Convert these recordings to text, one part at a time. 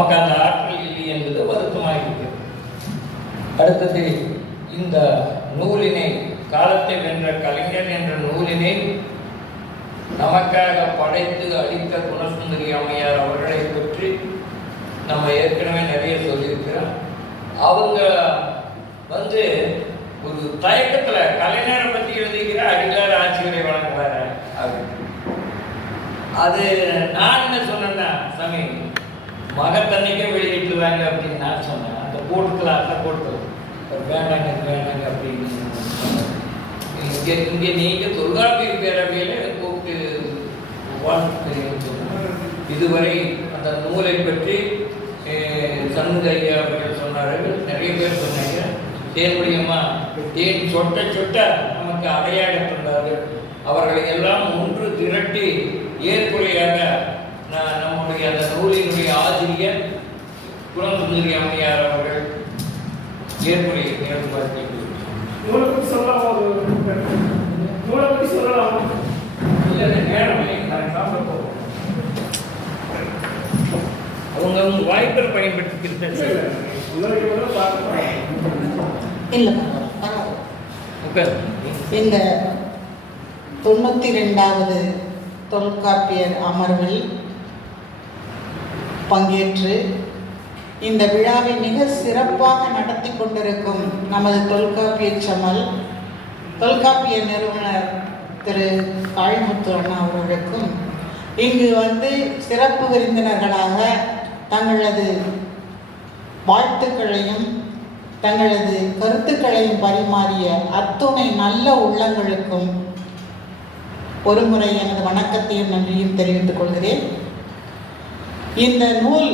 நமக்கு அந்த ஆற்றல் இல்லை என்பது வருத்தமாக அடுத்தது இந்த நூலினை காலத்தை வென்ற கலைஞர் என்ற நூலினை நமக்காக படைத்து அளித்த குணசுந்தரி அம்மையார் அவர்களை பற்றி நம்ம ஏற்கனவே நிறைய சொல்லியிருக்கிறோம். அவங்க வந்து ஒரு தயக்கத்தில் கலைஞரை பற்றி எழுதிக்கிற அடிகார ஆட்சிகளை வழங்குவார்? அப்படின்னு அது நான் என்ன சொன்னேன்னா சமீபம் மகத்தன்னைக்கே வெளியிட்டுருவாங்க அப்படின்னு நான் சொன்னேன். அந்த போட்டுக்கலாம் அந்த போட்டுக்கலாம் வேண்டாங்க வேண்டாங்க அப்படின்னு இங்கே இங்கே நீங்கள் தொல்காப்பியர் பேரவையில் கூப்பிட்டு வாழ்த்து இதுவரை அந்த நூலை பற்றி சண்முகையா அப்படின்னு அவர்கள் சொன்னார்கள் நிறைய பேர் சொன்னாங்க. தேர்வுடையமா தேன் சொட்ட சொட்ட நமக்கு அடையாளப்பட்டார்கள் அவர்களை எல்லாம் ஒன்று திரட்டி ஏற்புரையாக நம்முடைய அந்த நூலினுடைய ஆசிரியர் குலசுந்தரி அம்மையார் அவர்கள் ஏற்புரை ஏற்பாடு நூலை பற்றி சொல்லலாம் நூலை பற்றி சொல்லலாம்? இல்லை நேரம் அவங்க அவங்க வாய்ப்பை பயன்படுத்திக்கிறது இல்லை இந்த தொண்ணூற்றி ரெண்டாவது தொல்காப்பியர் அமர்வில் பங்கேற்று இந்த விழாவை மிக சிறப்பாக நடத்தி கொண்டிருக்கும் நமது தொல்காப்பிய சமல் தொல்காப்பிய நிறுவனர் திரு காளிமுத்து அண்ணா அவர்களுக்கும் இங்கு வந்து சிறப்பு விருந்தினர்களாக தங்களது வாழ்த்துக்களையும் தங்களது கருத்துக்களையும் பரிமாறிய அத்துணை நல்ல உள்ளங்களுக்கும் ஒருமுறை எனது வணக்கத்தையும் நன்றியும் தெரிவித்துக் கொள்கிறேன். இந்த நூல்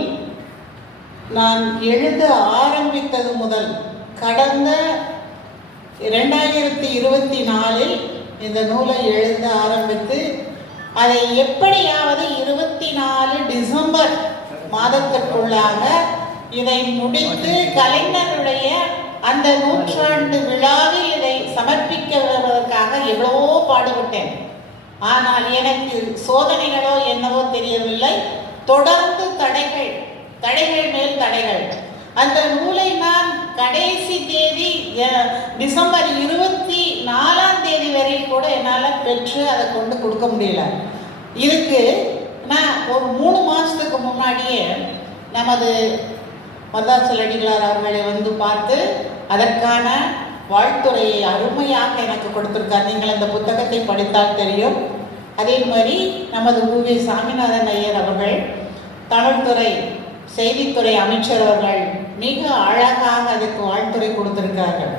நான் எழுத ஆரம்பித்தது முதல் கடந்த இரண்டாயிரத்தி இருபத்தி நாலில் இந்த நூலை எழுத ஆரம்பித்து அதை எப்படியாவது இருபத்தி நாலு டிசம்பர் மாதத்திற்குள்ளாக இதை முடித்து கலைஞருடைய அந்த நூற்றாண்டு விழாவில் இதை சமர்ப்பிக்க வருவதற்காக எவ்வளவோ பாடுபட்டேன். ஆனால் எனக்கு சோதனைகளோ என்னவோ தெரியவில்லை. தொடர்ந்து தடைகள் தடைகள் மேல் தடைகள். அந்த நூலை நான் கடைசி தேதி டிசம்பர் இருபத்தி நாலாம் தேதி வரை கூட என்னால் பெற்று அதை கொண்டு கொடுக்க முடியல. இதுக்கு நான் ஒரு மூணு மாதத்துக்கு முன்னாடியே நமது மதாசல் அடிகளார் அவர்களை வந்து பார்த்து அதற்கான வாழ்த்துறையை அருமையாக எனக்கு கொடுத்துருக்கார். நீங்கள் அந்த புத்தகத்தை படித்தால் தெரியும். அதே மாதிரி நமது ஊவே சாமிநாதன் ஐயர் அவர்கள் தமிழ்துறை செய்தித்துறை அமைச்சர் அவர்கள் மிக அழகாக அதுக்கு வாழ்த்துறை கொடுத்திருக்கார்கள்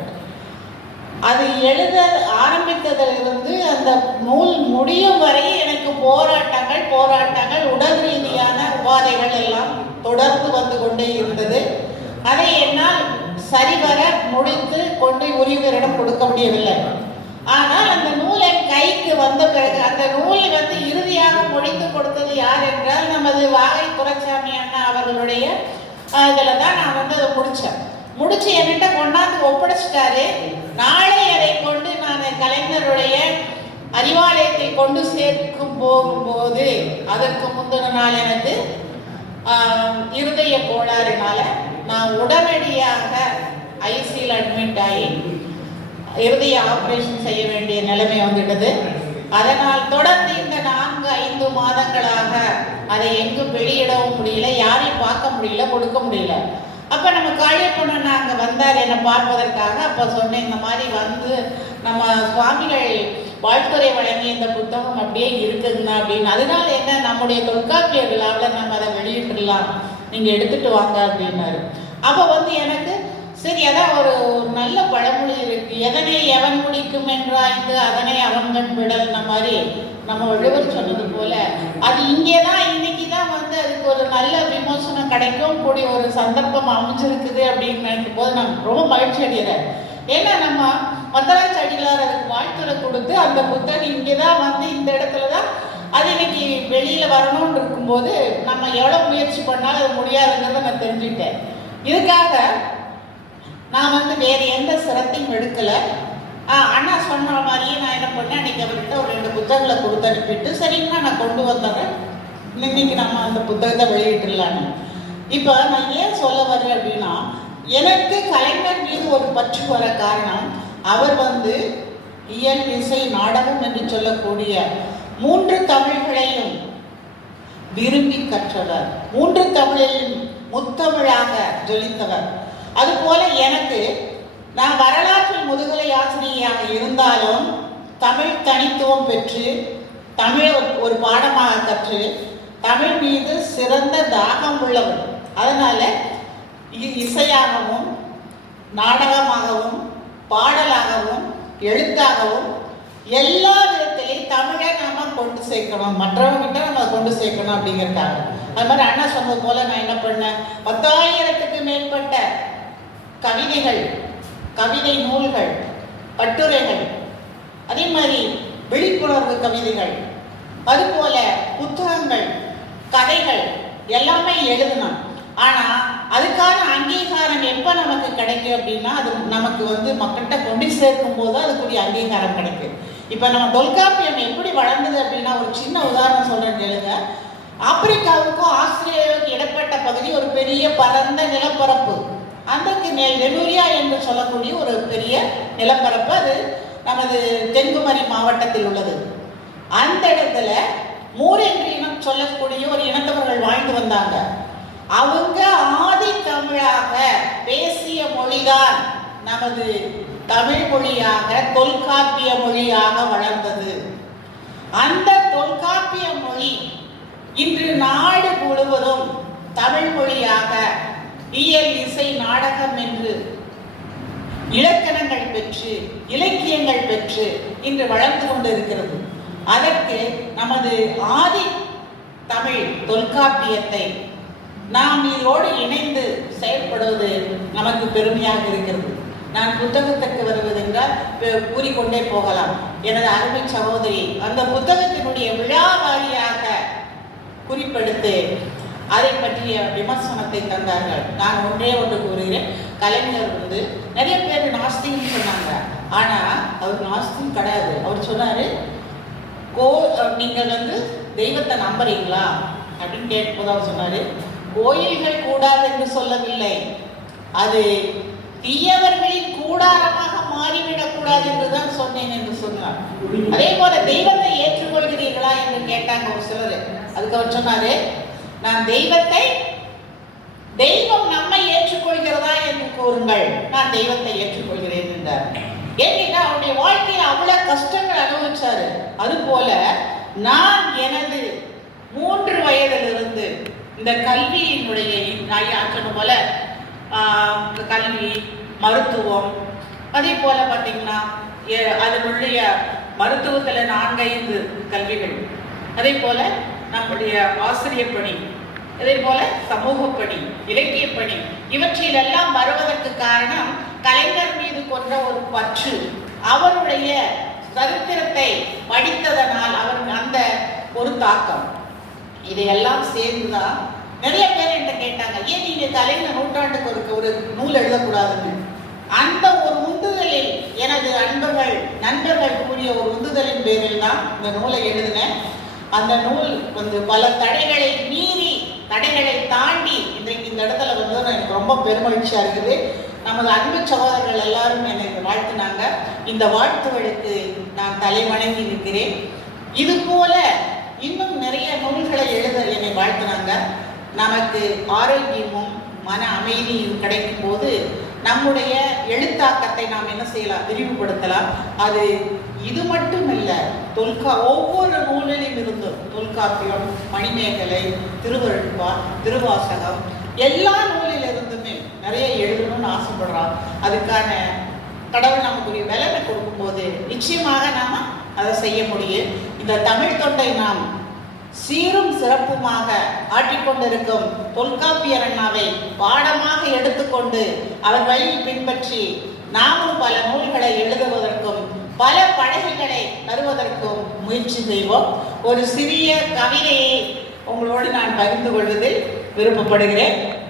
அது எழுத ஆரம்பித்ததிலிருந்து அந்த நூல் முடியும் வரை எனக்கு போராட்டங்கள் போராட்டங்கள் உடல் ரீதியான உபாதைகள் எல்லாம் தொடர்ந்து வந்து கொண்டே இருந்தது. அதை என்னால் சரிவர முடித்து கொண்டு உரிமையரிடம் கொடுக்க முடியவில்லை. ஆனால் அந்த நூல் கைக்கு வந்த பிறகு அந்த நூலை வந்து இறுதியாக முடித்து கொடுத்தது யார் என்றால் நமது வாகை துரைசாமி அண்ணா அவர்களுடைய இதில் தான் நான் வந்து அதை முடித்தேன் முடிச்சு என்கிட்ட கொண்டாந்து ஒப்படைச்சிட்டாரு. நாளை அதை கொண்டு நான் கலைஞருடைய அறிவாலயத்தை கொண்டு சேர்க்கும் போகும்போது அதற்கு முந்தின நாள் எனது இருதய கோளாறுனால நான் உடனடியாக ஐசியில் அட்மிட் ஆகி இருதய ஆபரேஷன் செய்ய வேண்டிய நிலைமை வந்துட்டது அதனால் தொடர்ந்து இந்த நான்கு ஐந்து மாதங்களாக அதை எங்கும் வெளியிடவும் முடியல யாரையும் பார்க்க முடியல கொடுக்க முடியல. அப்போ நம்ம காளியப்பண்ணன் அங்கே வந்தார் என்னை பார்ப்பதற்காக. அப்போ சொன்னேன் இந்த மாதிரி வந்து நம்ம சுவாமிகள் வாழ்த்துறை வழங்கிய இந்த புத்தகம் அப்படியே இருக்குதுங்க அப்படின்னு. அதனால என்ன? நம்முடைய தொல்காப்பிய விழாவில் நம்ம அதை வெளியிட்டுடலாம். நீங்கள் எடுத்துட்டு வாங்க அப்படின்னாரு. அப்போ வந்து எனக்கு சரி அதான் ஒரு ஒரு நல்ல பழமொழி இருக்கு. எதனை எவன் முடிக்கும் என்றாய்ந்து அதனை அவன்கண் விடல்ன மாதிரி நம்ம வள்ளுவர் சொன்னது போல அது இங்கே தான் இன்னைக்கு தான் வந்து அதுக்கு ஒரு நல்ல விமோசனம் கிடைக்கும் கூடிய ஒரு சந்தர்ப்பம் அமைஞ்சிருக்குது அப்படின்னு நினைக்கும் போது நான் ரொம்ப மகிழ்ச்சி அடைகிறேன். ஏன்னா நம்ம மத்தராஜ் அடிகளார் அதுக்கு வாழ்த்துறை கொடுத்து அந்த புத்தகம் இங்கே தான் வந்து இந்த இடத்துல தான் அது இன்னைக்கு வெளியில் வரணும்னு இருக்கும்போது நம்ம எவ்வளோ முயற்சி பண்ணாலும் அது முடியாதுங்கிறத நான் தெரிஞ்சுக்கிட்டேன். இதுக்காக நான் வந்து வேறு எந்த சிரத்தையும் எடுக்கல. அண்ணா சொன்ன மாதிரியே நான் என்ன பண்ணேன் அன்றைக்கி அவர்கிட்ட ஒரு ரெண்டு புத்தகங்களை கொடுத்து அனுப்பிட்டு சரிங்கண்ணா நான் கொண்டு வந்துடுறேன் இன்னைக்கு நம்ம அந்த புத்தகத்தை வெளியிட்டுலான்னு இப்போ நான் ஏன் சொல்ல வர்றேன் அப்படின்னா எனக்கு கலைஞர் மீது ஒரு பற்று வர காரணம் அவர் வந்து இயல் இசை நாடகம் என்று சொல்லக்கூடிய மூன்று தமிழ்களையும் விரும்பி கற்றவர். மூன்று தமிழில் முத்தமிழாக ஜொலித்தவர். அதுபோல எனக்கு நான் வரலாற்றில் முதுகலை ஆசிரியராக இருந்தாலும் தமிழ் தனித்துவம் பெற்று தமிழை ஒரு- பாடமாக கற்று தமிழ் மீது சிறந்த தாகம் உள்ளவர் அதனால் இ- இசையாகவும் நாடகமாகவும் பாடலாகவும் எழுத்தாகவும் எல்லா விதத்திலையும் தமிழை நாம் கொண்டு சேர்க்கணும். மற்றவங்கிட்ட நம்ம கொண்டு சேர்க்கணும் அப்படிங்கிறதுக்காக. அது மாதிரி அண்ணா சொன்னது போல நான் என்ன பண்ணேன்? பத்தாயிரத்துக்கு மேற்பட்ட கவிதைகள் கவிதை நூல்கள் கட்டுரைகள் அதே மாதிரி விழிப்புணர்வு கவிதைகள் அதுபோல புத்தகங்கள் கதைகள் எல்லாமே எழுதணும் ஆனால் அதுக்கான அங்கீகாரம் எப்போ நமக்கு கிடைக்கும் அப்படின்னா அது நமக்கு வந்து மக்கள்கிட்ட கொண்டு சேர்க்கும் போது அதுக்குரிய அங்கீகாரம் கிடைக்கும். இப்போ நம்ம தொல்காப்பியம் எப்படி வளர்ந்தது அப்படின்னா ஒரு சின்ன உதாரணம் சொல்கிறேன் கேளுங்க. ஆப்பிரிக்காவுக்கும் ஆஸ்திரேலியாவுக்கும் இடப்பட்ட பகுதி ஒரு பெரிய பரந்த நிலப்பரப்பு. அன்றைக்கு நெ நெலூரியா என்று சொல்லக்கூடிய ஒரு பெரிய நிலப்பரப்பு அது. நமது தென்குமரி மாவட்டத்தில் உள்ளது. அந்த இடத்துல மூர் என்று இனம் சொல்லக்கூடிய ஒரு இனத்தவர்கள் வாழ்ந்து வந்தாங்க. அவங்க ஆதி தமிழாக பேசிய மொழிதான் நமது தமிழ் மொழியாக தொல்காப்பிய மொழியாக வளர்ந்தது. அந்த தொல்காப்பிய மொழி இன்று நாடு முழுவதும் தமிழ் மொழியாக இயல் இசை நாடகம் என்று. இலக்கணங்கள் பெற்று இலக்கியங்கள் பெற்று இன்று வளர்ந்து கொண்டு இருக்கிறது அதற்கு நமது ஆதி தமிழ் தொல்காப்பியத்தை நாம் இதோடு இணைந்து செயல்படுவது நமக்கு பெருமையாக இருக்கிறது. நான் புத்தகத்திற்கு வருவதென்றால் கூறிக்கொண்டே போகலாம். எனது அருமை சகோதரி அந்த புத்தகத்தினுடைய விழா வாரியாக குறிப்பெடுத்து அதை பற்றிய விமர்சனத்தை தந்தார்கள். நான் ஒன்றே ஒன்று கூறுகிறேன். கலைஞர் வந்து நிறைய பேர் நாஸ்தின்னு சொன்னாங்க. ஆனா அவர் நாஸ்தின் கிடையாது. அவர் சொன்னாரு கோ நீங்கள் வந்து தெய்வத்தை நம்புறீங்களா? அப்படின்னு கேட்கும்போது அவர் சொன்னாரு கோயில்கள் கூடாது என்று சொல்லவில்லை. அது தீயவர்களின் கூடாரமாக மாறிவிடக் கூடாது என்றுதான் சொன்னேன் என்று சொன்னார். அதே போல தெய்வத்தை ஏற்றுக்கொள்கிறீர்களா என்று கேட்டாங்க ஒரு சிலர். அதுக்கு அவர் சொன்னாரு நான் தெய்வத்தை தெய்வம் நம்மை ஏற்றுக்கொள்கிறதா என்று கூறுங்கள். நான் தெய்வத்தை ஏற்றுக்கொள்கிறேன் என்றார். ஏன்னா அவருடைய வாழ்க்கையில் அவ்வளோ கஷ்டங்கள் அனுபவிச்சாரு. அதுபோல நான் எனது மூன்று வயதிலிருந்து இந்த கல்வியினுடைய நான் சொன்ன போல கல்வி மருத்துவம் அதே போல பார்த்தீங்கன்னா அதனுடைய மருத்துவத்தில் நான்கைந்து கல்விகள். அதே போல நம்முடைய ஆசிரியர் பணி இதே போல சமூக பணி இலக்கிய பணி இவற்றிலெல்லாம் வருவதற்கு காரணம் கலைஞர் மீது கொண்ட ஒரு பற்று. அவருடைய சரித்திரத்தை படித்ததனால் அவருக்கு அந்த ஒரு தாக்கம். இதையெல்லாம் சேர்ந்துதான் நிறைய பேர் என்கிட்ட கேட்டாங்க ஏன் நீங்க கலைஞர் நூற்றாண்டுக்கு ஒரு ஒரு நூல் எழுதக்கூடாதுன்னு? அந்த ஒரு உந்துதலில் எனது அன்பர்கள் நண்பர்கள் கூறிய ஒரு உந்துதலின் பேரில் தான் இந்த நூலை எழுதினேன். அந்த நூல் வந்து பல தடைகளை மீறி தடைகளை தாண்டி இன்றைக்கு இந்த இடத்துல வந்து எனக்கு ரொம்ப பெருமகிழ்ச்சியா இருக்குது. நமது அன்பு சகோதரர்கள் எல்லாரும் என்னை வாழ்த்துனாங்க. இந்த வாழ்த்துகளுக்கு நான் தலைவணங்கி இருக்கிறேன். இது போல இன்னும் நிறைய நூல்களை எழுத என்னை வாழ்த்துனாங்க. நமக்கு ஆரோக்கியமும் மன அமைதியும் கிடைக்கும் போது நம்முடைய எழுத்தாக்கத்தை நாம் என்ன செய்யலாம்? விரிவுபடுத்தலாம். அது இது மட்டும் தொல்கா ஒவ்வொரு நூலிலும் இருந்தும் தொல்காப்பியம் மணிமேகலை திருவருட்பா திருவாசகம் எல்லா நூலிலிருந்துமே நிறைய எழுதணும்னு ஆசைப்படுறான். அதுக்கான கடவுள் நமக்குரிய வேலையை கொடுக்கும்போது நிச்சயமாக நாம் அதை செய்ய முடியும். இந்த தமிழ் தொண்டை நாம் சீரும் சிறப்புமாக ஆட்டிக்கொண்டிருக்கும் தொல்காப்பியர் அண்ணாவை பாடமாக எடுத்துக்கொண்டு அவர் வழியில் பின்பற்றி நாமும் பல நூல்களை எழுதுவதற்கு பல படைகளை தருவதற்கும் முயற்சி செய்வோம். ஒரு சிறிய கவிதையை உங்களோடு நான் பகிர்ந்து கொள்வதில் விருப்பப்படுகிறேன்.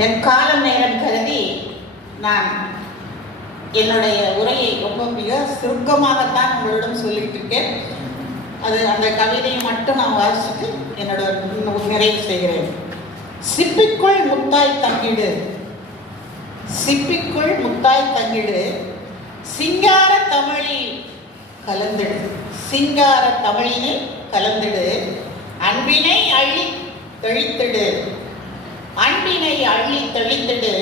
என் காலம் நேரம் கருதி நான் என்னுடைய உரையை ரொம்ப மிக சுருக்கமாகத்தான் உங்களிடம் சொல்லிட்டு இருக்கேன். அது அந்த கவிதையை மட்டும் நான் வாசித்து என்னோட நிறைவு செய்கிறேன். சிப்பிக்குள் முத்தாய் தங்கிடு. சிப்பிக்குள் முத்தாய் தங்கிடு. சிங்கார தமிழில் கலந்திடு. சிங்கார தமிழினில் கலந்திடு. அன்பினை அழி தெளித்திடு. அன்பினை அள்ளி தெளித்திடு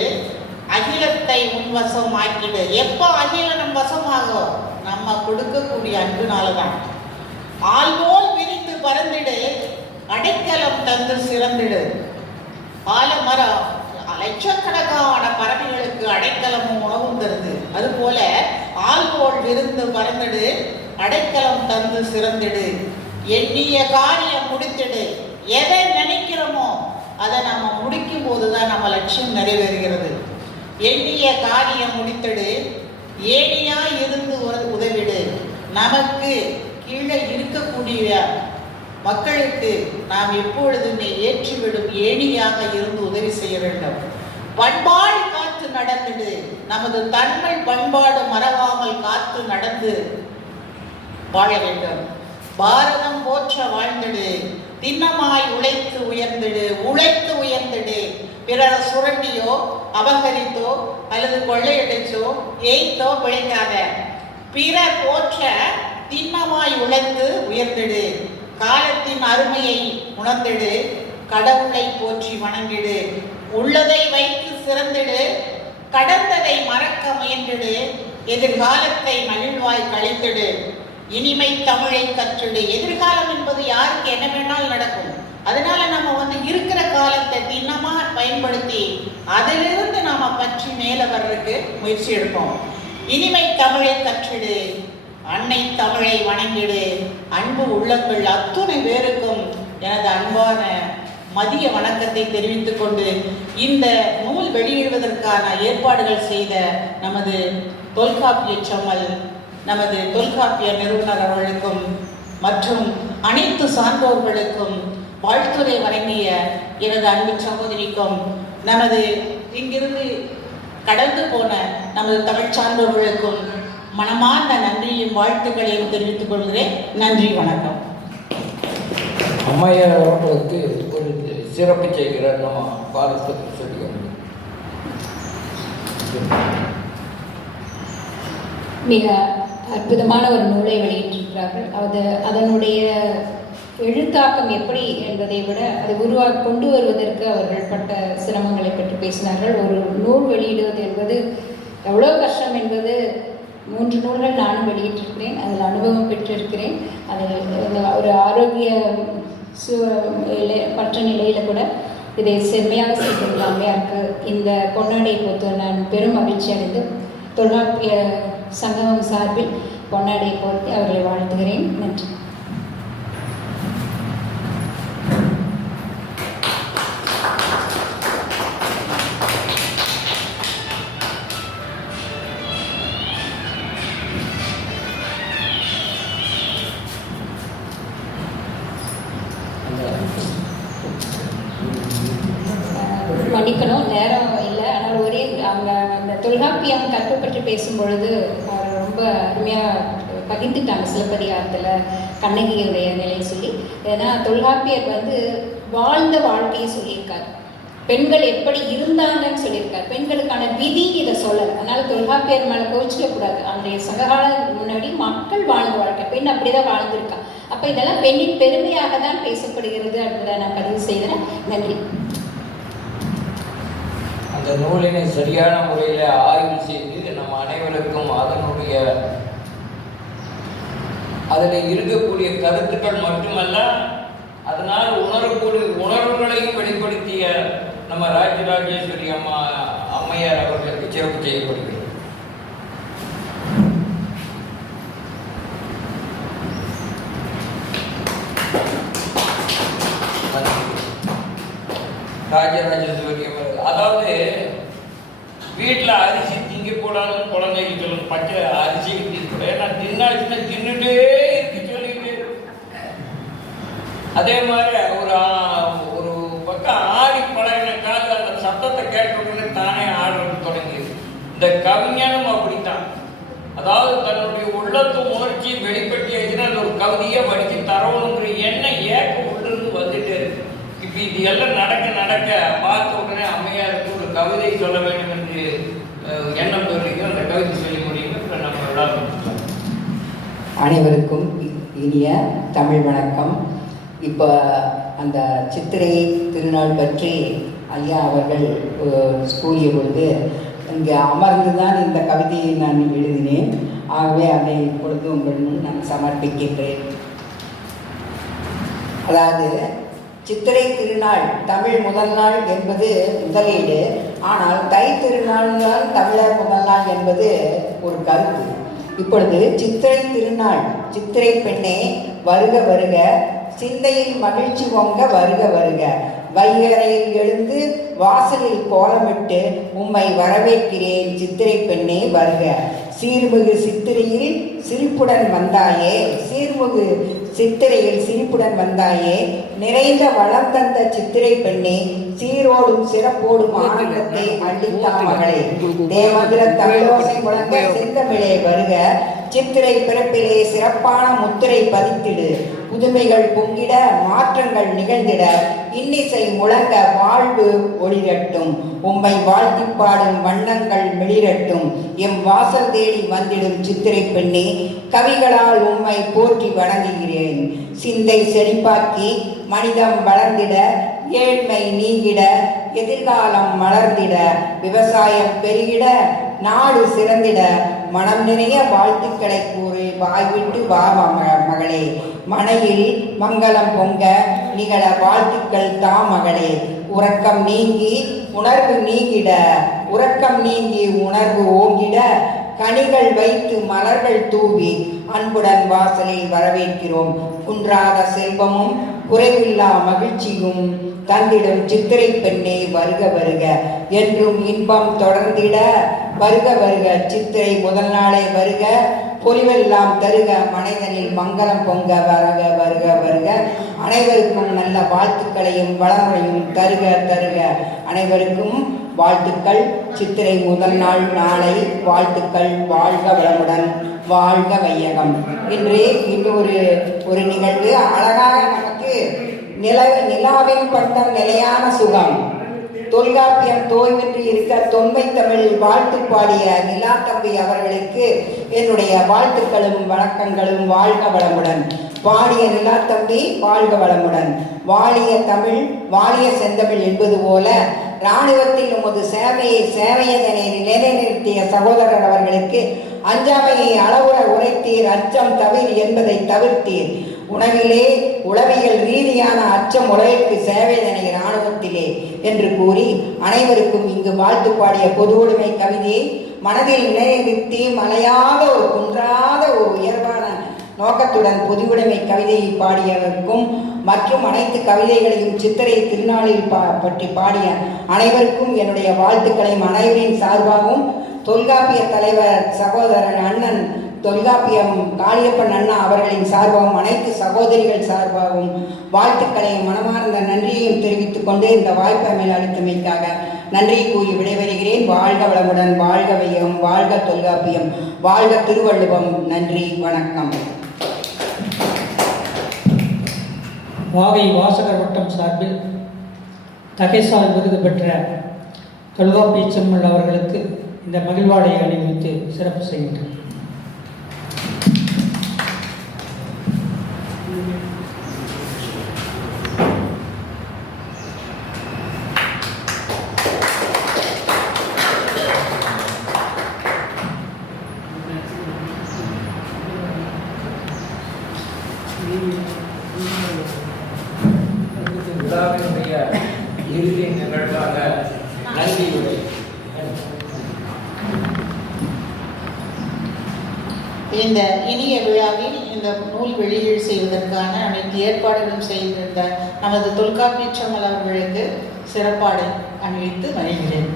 அகிலத்தை உன்வசம் ஆக்கிடு எப்போ அகிலம் நம் வசமாகும் நம்ம கொடுக்கக்கூடிய அன்புனால தான் ஆள்போல் விரித்து பறந்திடு அடைக்கலம் தந்து சிறந்திடு. ஆலமரம் லட்சக்கணக்கான பறவைகளுக்கு அடைக்கலமும் உணவும் தருது. அதுபோல ஆள்போல் விருந்து பறந்துடு அடைக்கலம் தந்து சிறந்திடு. எண்ணிய காரியம் முடித்திடு. எதை நினைக்கிறோமோ அதை நம்ம முடிக்கும் போது தான் நம்ம லட்சியம் நிறைவேறுகிறது. எண்ணிய காரியம் முடித்தடு ஏனியா இருந்து ஒரு உதவிடு. நமக்கு கீழே இருக்கக்கூடிய மக்களுக்கு நாம் எப்பொழுதுமே ஏற்றிவிடும் ஏணியாக இருந்து உதவி செய்ய வேண்டும். பண்பாடு காத்து நடந்துடு. நமது தன்மை பண்பாடு மறவாமல் காத்து நடந்து வாழ வேண்டும். பாரதம் போற்ற வாழ்ந்திடு. திண்ணமாய் உழைத்து உயர்ந்திடு உழைத்து உயர்ந்திடு. பிறர் சுரண்டியோ அபகரித்தோ அல்லது கொள்ளையடிச்சோ ஏய்த்தோ பிழைக்காத. பிறர் போற்ற திண்ணமாய் உழைத்து உயர்ந்திடு. காலத்தின் அருமையை உணர்ந்திடு. கடவுளை போற்றி வணங்கிடு. உள்ளதை வைத்து சிறந்திடு. கடந்ததை மறக்க முயன்றிடு. எதிர்காலத்தை மகிழ்வாய் கழித்திடு. இனிமை தமிழை கற்றுடு. எதிர்காலம் என்பது யாருக்கு என்ன வேணாலும் நடக்கும். அதனால நம்ம வந்து இருக்கிற காலத்தை தினமா பயன்படுத்தி அதிலிருந்து நாம பற்றி மேல வர்றதுக்கு முயற்சி எடுப்போம். இனிமை தமிழை கற்றிடு. அன்னை தமிழை வணங்கிடு. அன்பு உள்ளங்கள் அத்துணை பேருக்கும் எனது அன்பான மதிய வணக்கத்தை தெரிவித்துக் கொண்டு இந்த நூல் வெளியிடுவதற்கான ஏற்பாடுகள் செய்த நமது தொல்காப்பிய சம்மல் நமது தொல்காப்பிய நிறுவனர் அவர்களுக்கும் மற்றும் அனைத்து சான்றோர்களுக்கும் வாழ்த்துரை வழங்கிய எனது அன்பு சகோதரிக்கும் நமது இங்கிருந்து கடந்து போன நமது தமிழ் சான்றோர்களுக்கும் மனமார்ந்த நன்றியும் வாழ்த்துக்களையும் தெரிவித்துக் கொள்கிறேன். நன்றி வணக்கம். அம்மையார் அவர்களுக்கு ஒரு சிறப்பு செய்கிறார். நம்ம பாரதத்துக்கு சொல்லுங்கள் மிக அற்புதமான ஒரு நூலை வெளியிட்டிருக்கிறார்கள். அது அதனுடைய எழுத்தாக்கம் எப்படி என்பதை விட அதை உருவா கொண்டு வருவதற்கு அவர்கள் பட்ட சிரமங்களை பற்றி பேசினார்கள். ஒரு நூல் வெளியிடுவது என்பது எவ்வளோ கஷ்டம் என்பது மூன்று நூல்கள் நானும் வெளியிட்டிருக்கிறேன். அதில் அனுபவம் பெற்றிருக்கிறேன். அதில் ஒரு ஆரோக்கிய சு நிலை- மற்ற நிலையில் கூட இதை செம்மையாக செய்திருந்த இருக்குது இந்த பொன்னாடை பொறுத்து நான் பெரும் மகிழ்ச்சி அடைந்து தொல்காப்பிய சங்கமம் சார்பில் பொன்னாடை போர்த்தி அவர்களை வாழ்த்துகிறேன். நன்றி. பகிர்ந்துட்டாங்க சிலப்பதிகாரத்தில் கண்ணகியுடைய நிலையை சொல்லி. ஏன்னா தொல்காப்பியர் வந்து வாழ்ந்த வாழ்க்கையை சொல்லியிருக்கார். பெண்கள் எப்படி இருந்தாங்கன்னு சொல்லியிருக்காரு. பெண்களுக்கான விதி இதை சொல்லலை. அதனால் தொல்காப்பியர் மேலே கோச்சிக்கக்கூடாது அன்றைய சங்ககால முன்னாடி மக்கள் வாழ்ந்த வாழ்க்கை. பெண் அப்படிதான் வாழ்ந்திருக்கா. அப்போ இதெல்லாம் பெண்ணின் பெருமையாக தான் பேசப்படுகிறது அப்படின்றத நான் பதிவு செய்கிறேன். நன்றி. அந்த நூலினை சரியான முறையில் ஆய்வு செய்து நம்ம அனைவருக்கும் அதனுடைய அதில் இருக்கக்கூடிய கருத்துக்கள் மட்டுமல்ல அதனால் உணரக்கூடிய உணர்வுகளையும் வெளிப்படுத்திய நம்ம ராஜராஜேஸ்வரி அம்மா அம்மையார் அவர்களுக்கு சிறப்பு செய்யப்படுகிறது. ராஜராஜேஸ்வரி அவர்கள் அதாவது வீட்டில் அரிசி திங்க கூடாதுன்னு குழந்தைகள் சொல்லணும் பச்சை அரிசி தின்னு ஏன்னா தின்னாச்சுன்னா தின்னுட்டே இருக்கு சொல்லிட்டு அதே மாதிரி ஒரு ஒரு பக்கம் ஆடி பழகின காலத்தில் அந்த சத்தத்தை கேட்டுக்கொண்டு தானே ஆடுறது தொடங்கியது. இந்த கவிஞனும் அப்படித்தான். அதாவது தன்னுடைய உள்ளத்து உணர்ச்சி வெளிப்பட்டியாச்சுன்னா அந்த ஒரு கவிதையை வடித்து தரணுங்கிற எண்ணம் ஏக்கம் உள்ளிருந்து வந்துட்டே இருக்கு. இப்போ இது எல்லாம் நடக்க நடக்க பார்த்த உடனே அம்மையாருக்கு ஒரு கவிதை சொல்ல வேண்டும் எண்ணம் தோன்றுகிறது அந்த கவிதை சொல்லி முடியும் நம்ம அனைவருக்கும் இனிய தமிழ் வணக்கம். இப்போ அந்த சித்திரை திருநாள் பற்றி ஐயா அவர்கள் கூறிய பொழுது இங்கே அமர்ந்து தான் இந்த கவிதையை நான் எழுதினேன். ஆகவே அதை இப்பொழுது உங்கள் முன் நான் சமர்ப்பிக்கின்றேன். அதாவது சித்திரை திருநாள் தமிழ் முதல் நாள் என்பது முதலீடு. ஆனால் தை திருநாள் தமிழர் முதல் நாள் என்பது ஒரு கருத்து. இப்பொழுது சித்திரை திருநாள் சித்திரை பெண்ணே வருக வருக. சிந்தையில் மகிழ்ச்சி பொங்க வருக வருக. வைகரையில் எழுந்து வாசலில் கோலமிட்டு உம்மை வரவேற்கிறேன் சித்திரை பெண்ணே வருக. சீர்மிகு சித்திரையில் சிரிப்புடன் வந்தாயே சீர்மிகு சித்திரையில் சிரிப்புடன் வந்தாயே நிறைந்த வளம் தந்த சித்திரை பெண்ணே சீரோடும் சிறப்போடும் ஆனந்தத்தை அள்ளித்தா மகளே தேவந்திர தமிழோசை முழங்க செந்தமிழே வருக. சித்திரை பிறப்பிலே சிறப்பான முத்திரை பதித்திடு. புதுமைகள் பொங்கிட மாற்றங்கள் நிகழ்ந்திட. இன்னிசை முழங்க வாழ்வு ஒளிரட்டும். உம்மை வாழ்த்தி பாடும் வண்ணங்கள் மிளிரட்டும் எம் வாசல் தேடி வந்திடும் சித்திரை பெண்ணே கவிகளால் உம்மை போற்றி வணங்குகிறேன். சிந்தை செழிப்பாக்கி மனிதம் வளர்ந்திட ஏழ்மை நீங்கிட எதிர்காலம் மலர்ந்திட விவசாயம் பெருகிட நாடு சிறந்திட மனம் நிறைய வாழ்த்துக்களை கூறி. வாய்விட்டு வா மக- மகளே. மனையில் மங்களம் பொங்க நிகழ வாழ்த்துக்கள் தா மகளே. உறக்கம் நீங்கி உணர்வு நீங்கிட. உறக்கம் நீங்கி உணர்வு ஓங்கிட. கனிகள் வைத்து மலர்கள் தூவி அன்புடன் வாசலில் வரவேற்கிறோம். குன்றாத செல்வமும் குறைவில்லா மகிழ்ச்சியும் தந்திடும் சித்திரை பெண்ணே வருக வருக. என்றும் இன்பம் தொடர்ந்திட வருக வருக. சித்திரை முதல் நாளே வருக. பொலிவெல்லாம் தருக. மனிதனில் மங்களம் பொங்க வருக வருக வருக. அனைவருக்கும் நல்ல வாழ்த்துக்களையும் வளமையும் தருக தருக. அனைவருக்கும் வாழ்த்துக்கள். சித்திரை முதல் நாள் நாளை வாழ்த்துக்கள். வாழ்க வளமுடன் வாழ்க வையகம். இன்று இன்னொரு ஒரு நிகழ்வு. அழகாக நமக்கு நில நிலாவின் பட்டம் நிலையான சுகம். தொல்காப்பியம் தோய்வின்றி இருக்க தொன்மை தமிழ் வாழ்த்து பாடிய நிலா தம்பி அவர்களுக்கு என்னுடைய வாழ்த்துக்களும் வணக்கங்களும். வாழ்க வளமுடன். வாழிய நிலா தம்பி வாழ்க வளமுடன். வாழிய தமிழ் வாழிய செந்தமிழ் என்பது போல இராணுவத்தில் உமது சேவையை சேவையதனை நிலைநிறுத்திய சகோதரர் அவர்களுக்கு அஞ்சாமையை அளவுற உரைத்தீர் அச்சம் தவிர் என்பதை தவிர்த்தீர். உணவிலே உளவியல் ரீதியான அச்சம் உலகிற்கு சேவைதனை இராணுவத்திலே என்று கூறி அனைவருக்கும் இங்கு வாழ்த்து பாடிய பொது உடைமை கவிதையை மனதில் நிலைநிறுத்தி மலையாக ஒரு குன்றாத ஒரு உயர்வான நோக்கத்துடன் பொதுவுடைமை கவிதையை பாடியவருக்கும் மற்றும் அனைத்து கவிதைகளையும் சித்திரை திருநாளில் பா பற்றி பாடிய அனைவருக்கும் என்னுடைய வாழ்த்துக்களையும் அனைவரின் சார்பாகவும் தொல்காப்பிய தலைவர் சகோதரன் அண்ணன் தொல்காப்பியம் காளியப்பன் அண்ணா அவர்களின் சார்பாகவும் அனைத்து சகோதரிகள் சார்பாகவும் வாழ்த்துக்களையும் மனமார்ந்த நன்றியையும் தெரிவித்துக் கொண்டு இந்த வாய்ப்பை மேல் அளித்தமைக்காக நன்றி கூறி விடைபெறுகிறேன். வாழ்க வளமுடன் வாழ்க வையம் வாழ்க தொல்காப்பியம் வாழ்க திருவள்ளுவம். நன்றி வணக்கம். வாகை வாசகர் வட்டம் சார்பில் தகைசால் விருது பெற்ற தொல்காப்பிய செம்மல் அவர்களுக்கு இந்த மகிழ்வாடையை அணிவித்து சிறப்பு செய்கின்றனர் விழாவினுடைய இறுதி நிகழ்வாக நன்றியுரை இந்த இனிய விழாவில் இந்த நூல் வெளியீடு செய்வதற்கான அனைத்து செய்திருந்த நமது தொல்காப்பிய அவர்களுக்கு சிறப்பாடை அணிவித்து மகிழ்கிறேன்.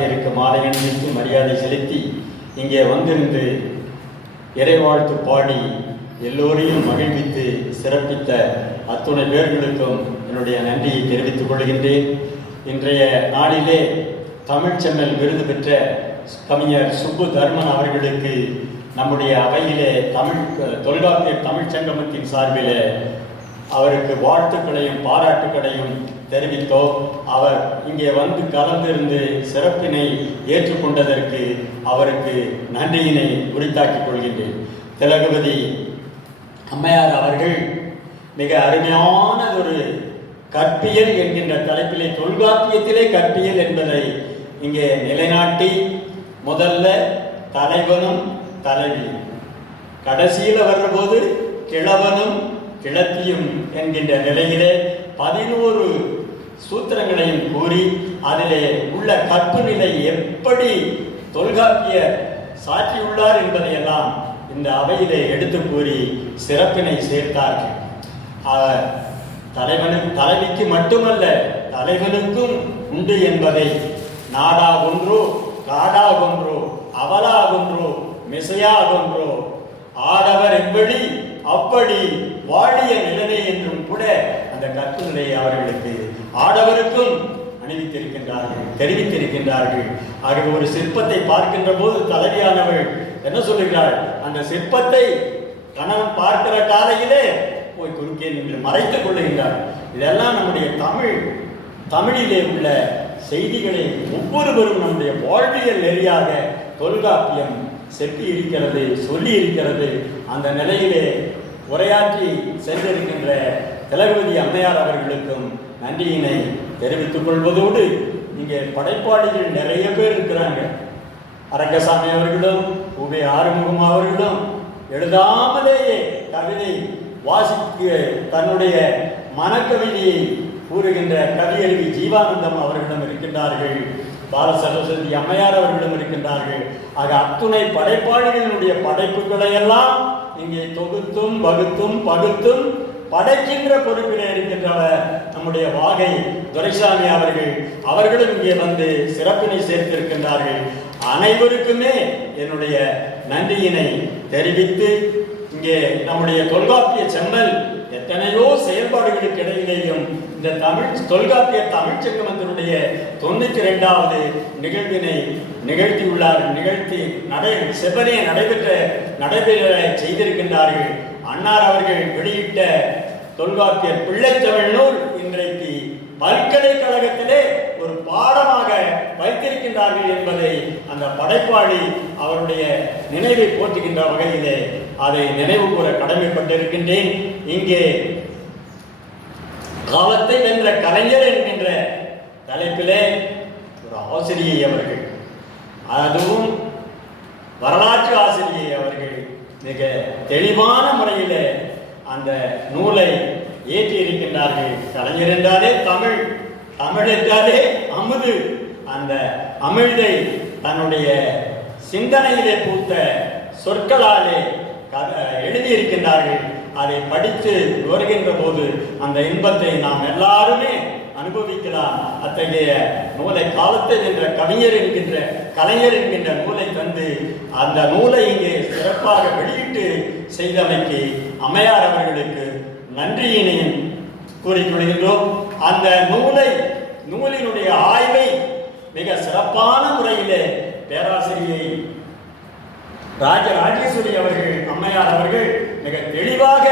தொல்காப்பியருக்கு மாலை அணிவித்து மரியாதை செலுத்தி இங்கே வந்திருந்து இறைவாழ்த்து பாடி எல்லோரையும் மகிழ்வித்து சிறப்பித்த அத்துணை பேர்களுக்கும் என்னுடைய நன்றியை தெரிவித்துக் கொள்கின்றேன். இன்றைய நாளிலே தமிழ்ச்செம்மல் விருது பெற்ற கவிஞர் சுப்பு தர்மன் அவர்களுக்கு நம்முடைய அவையிலே தமிழ் தொல்காப்பியர் தமிழ்ச் சங்கமத்தின் சார்பிலே அவருக்கு வாழ்த்துக்களையும் பாராட்டுக்களையும் தெரிவித்தோம். அவர் இங்கே வந்து கலந்திருந்து சிறப்பினை ஏற்றுக்கொண்டதற்கு அவருக்கு நன்றியினை உரித்தாக்கிக் கொள்கின்றேன். திலகுபதி அம்மையார் அவர்கள் மிக அருமையான ஒரு கற்பியல் என்கின்ற தலைப்பிலே தொல்காப்பியத்திலே கற்பியல் என்பதை இங்கே நிலைநாட்டி முதல்ல தலைவனும் தலைவியும். கடைசியில் வர்றபோது கிழவனும் கிளத்தியும் என்கின்ற நிலையிலே பதினோரு சூத்திரங்களையும் கூறி அதிலே உள்ள கற்பு நிலை எப்படி தொல்காப்பிய சாற்றியுள்ளார் என்பதையெல்லாம் இந்த அவையிலே எடுத்து கூறி சிறப்பினை சேர்த்தார்கள். அவர் தலைவனுக்கு தலைவிக்கு மட்டுமல்ல தலைவனுக்கும் உண்டு என்பதை நாடா ஒன்றோ காடா ஒன்றோ அவலா ஒன்றோ மிசையா ஒன்றோ ஆடவர் எப்படி அப்படி வாழிய நிலைமை என்றும் கூட அந்த கற்பு அவர்களுக்கு ஆடவருக்கும் அணிவித்திருக்கின்றார்கள் தெரிவித்திருக்கின்றார்கள். ஆகவே ஒரு சிற்பத்தை பார்க்கின்ற போது தலைவியானவள் என்ன சொல்லுகிறாள்? அந்த சிற்பத்தை கணவன் பார்க்கிற காலையிலே போய் குறுக்கே நின்று மறைத்துக் கொள்ளுகின்றார். இதெல்லாம் நம்முடைய தமிழ் தமிழிலே உள்ள செய்திகளை ஒவ்வொருவரும் நம்முடைய வாழ்வியல் நெறியாக தொல்காப்பியம் செப்பி இருக்கிறது சொல்லி இருக்கிறது அந்த நிலையிலே உரையாற்றி சென்றிருக்கின்ற தளபதி அம்மையார் அவர்களுக்கும் நன்றியினை தெரிவித்துக் கொள்வதோடு இங்கே படைப்பாளிகள் நிறைய பேர் இருக்கிறாங்க. அரங்கசாமி அவர்களும் உபே ஆறுமுகம் அவர்களும் எழுதாமலேயே கவிதை வாசிக்க தன்னுடைய மனக்கவிதையை கூறுகின்ற கவியருவி ஜீவானந்தம் அவர்களிடம் இருக்கின்றார்கள். பால சரஸ்வதி அம்மையார் அவர்களிடம் இருக்கின்றார்கள். ஆக அத்துணை படைப்பாளிகளினுடைய படைப்புகளை எல்லாம் இங்கே தொகுத்தும் வகுத்தும் பகுத்தும் படைக்கின்ற பொறுப்பிலே இருக்கின்றவர் நம்முடைய வாகை துரைசாமி அவர்கள். அவர்களும் இங்கே வந்து சிறப்பினை சேர்த்திருக்கின்றார்கள். அனைவருக்குமே என்னுடைய நன்றியினை தெரிவித்து இங்கே நம்முடைய தொல்காப்பிய செம்மல் எத்தனையோ செயல்பாடுகளுக்கு இடையிலேயும் இந்த தமிழ் தொல்காப்பிய தமிழ் சங்கமத்தினுடைய தொண்ணூற்றி ரெண்டாவது நிகழ்வினை நிகழ்த்தியுள்ளார் நிகழ்த்தி நடை செவ்வனே நடைபெற்ற நடைபெற செய்திருக்கின்றார்கள். அன்னார் அவர்கள் வெளியிட்ட தொல்காப்பியர் பிள்ளைத்தமிழ் நூல் இன்றைக்கு பல்கலைக்கழகத்திலே ஒரு பாடமாக வைத்திருக்கின்றார்கள் என்பதை அந்த படைப்பாளி அவருடைய நினைவை போற்றுகின்ற வகையிலே அதை நினைவு கூற கடமைப்பட்டிருக்கின்றேன். இங்கே காலத்தை வென்ற கலைஞர் என்கின்ற தலைப்பிலே ஒரு ஆசிரியை அவர்கள். அதுவும் வரலாற்று ஆசிரியை அவர்கள் மிக தெளிவான முறையில் அந்த நூலை ஏற்றி இருக்கின்றார்கள் கலைஞர் என்றாலே தமிழ். தமிழ் என்றாலே அமுது. அந்த அமிழ்தை தன்னுடைய சிந்தனையிலே பூத்த சொற்களாலே எழுதியிருக்கின்றார்கள். அதை படித்து நுகர்கின்ற போது அந்த இன்பத்தை நாம் எல்லாருமே அனுபவிக்கலாம். அத்தகைய நூலை காலத்தில் என்ற கவிஞர் என்கின்ற கலைஞர் என்கின்ற நூலை தந்து அந்த நூலை இங்கே சிறப்பாக வெளியிட்டு செய்தமைக்கு அம்மையார் அவர்களுக்கு நன்றியினையும் கூறிக்கொள்கின்றோம் அந்த நூலை நூலினுடைய ஆய்வை மிக சிறப்பான முறையிலே பேராசிரியை ராஜ ராஜேஸ்வரி அவர்கள் அம்மையார் அவர்கள் மிக தெளிவாக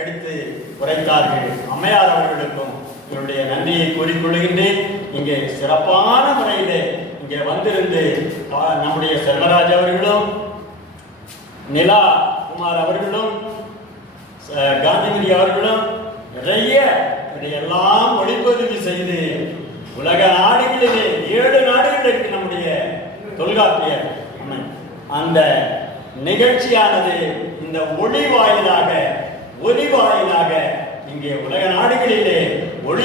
எடுத்து உரைத்தார்கள். அம்மையார் அவர்களுக்கும் என்னுடைய நன்றியை கூறிக்கொள்கின்றேன். இங்கே சிறப்பான முறையிலே இங்கே வந்திருந்து நம்முடைய செல்வராஜ் அவர்களும் நிலா குமார் அவர்களும் காந்திமதி அவர்களும் நிறைய எல்லாம் ஒளிப்பதிவு செய்து உலக நாடுகளிலே ஏழு நாடுகளுக்கு நம்முடைய தொல்காப்பியர் அந்த நிகழ்ச்சியானது இந்த ஒளி வாயிலாக ஒலி வாயிலாக இங்கே உலக நாடுகளிலே ஒளி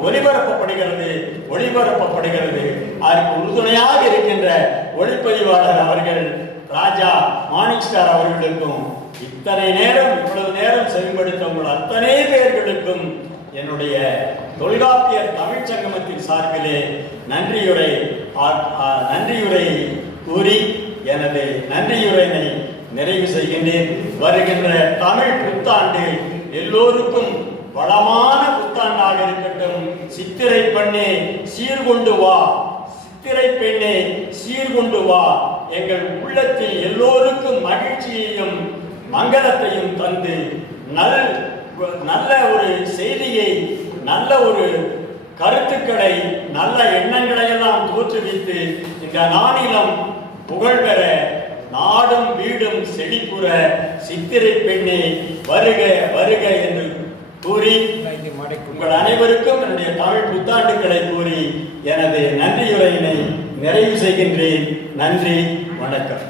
ஒளிபரப்பப்படுகிறது ஒளிபரப்பப்படுகிறது. அதற்கு உறுதுணையாக இருக்கின்ற ஒளிப்பதிவாளர் அவர்கள் ராஜா மாணிக் ஸ்டார் அவர்களுக்கும் இத்தனை நேரம் இவ்வளவு நேரம் செயல்படுத்த உங்கள் அத்தனை பேர்களுக்கும் என்னுடைய தொல்காப்பியர் தமிழ்ச் சங்கமத்தின் சார்பிலே நன்றியுரை நன்றியுரை கூறி எனது நன்றியுரையினை நிறைவு செய்கின்றேன். வருகின்ற தமிழ் புத்தாண்டு எல்லோருக்கும் வளமான புத்தாண்டாக இருக்கட்டும். சித்திரை பெண்ணே சீர்கொண்டு வா. சித்திரை பெண்ணே சீர்கொண்டு வா. எங்கள் உள்ளத்தில் எல்லோருக்கும் மகிழ்ச்சியையும் மங்களத்தையும் தந்து நல் நல்ல ஒரு செய்தியை நல்ல ஒரு கருத்துக்களை நல்ல எண்ணங்களை எல்லாம் தோற்றுவித்து இந்த நாணிலம் புகழ் பெற நாடும் வீடும் செழிப்புற சித்திரை பெண்ணே வருக வருக என்று கூறி உங்கள் அனைவருக்கும் என்னுடைய தமிழ் புத்தாண்டுகளை கூறி எனது நன்றியுரையினை நிறைவு செய்கின்றேன். நன்றி வணக்கம்.